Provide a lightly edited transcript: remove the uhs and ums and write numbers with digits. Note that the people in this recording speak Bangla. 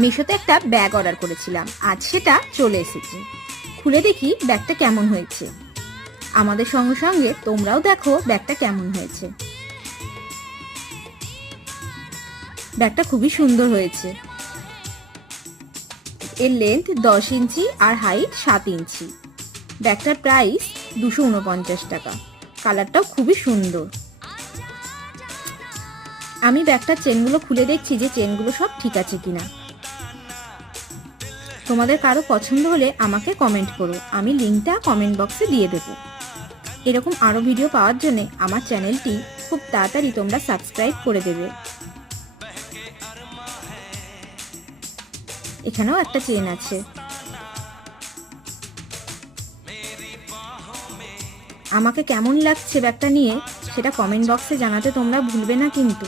মিশোতে একটা ব্যাগ অর্ডার করেছিলাম, আজ সেটা চলে এসেছে। খুলে দেখি ব্যাগটা কেমন হয়েছে। আমাদের সঙ্গে সঙ্গে তোমরাও দেখো ব্যাগটা কেমন হয়েছে। ব্যাগটা খুবই সুন্দর হয়েছে। এর লেন্থ 10 ইঞ্চি আর হাইট 7 ইঞ্চি। ব্যাগটার প্রাইস 249 টাকা। কালারটাও খুবই সুন্দর। আমি ব্যাগটার চেনগুলো খুলে দেখছি যে চেনগুলো সব ঠিক আছে কিনা। তোমাদের কারো পছন্দ হলে আমাকে কমেন্ট করো, আমি লিঙ্কটা কমেন্ট বক্সে দিয়ে দেবো। এরকম আরও ভিডিও পাওয়ার জন্য আমার চ্যানেলটি খুব তাড়াতাড়ি তোমরা সাবস্ক্রাইব করে দেবে। এখানেও একটা চেন আছে। আমাকে কেমন লাগছে ব্যাগটা নিয়ে সেটা কমেন্ট বক্সে জানাতে তোমরা ভুলবে না কিন্তু।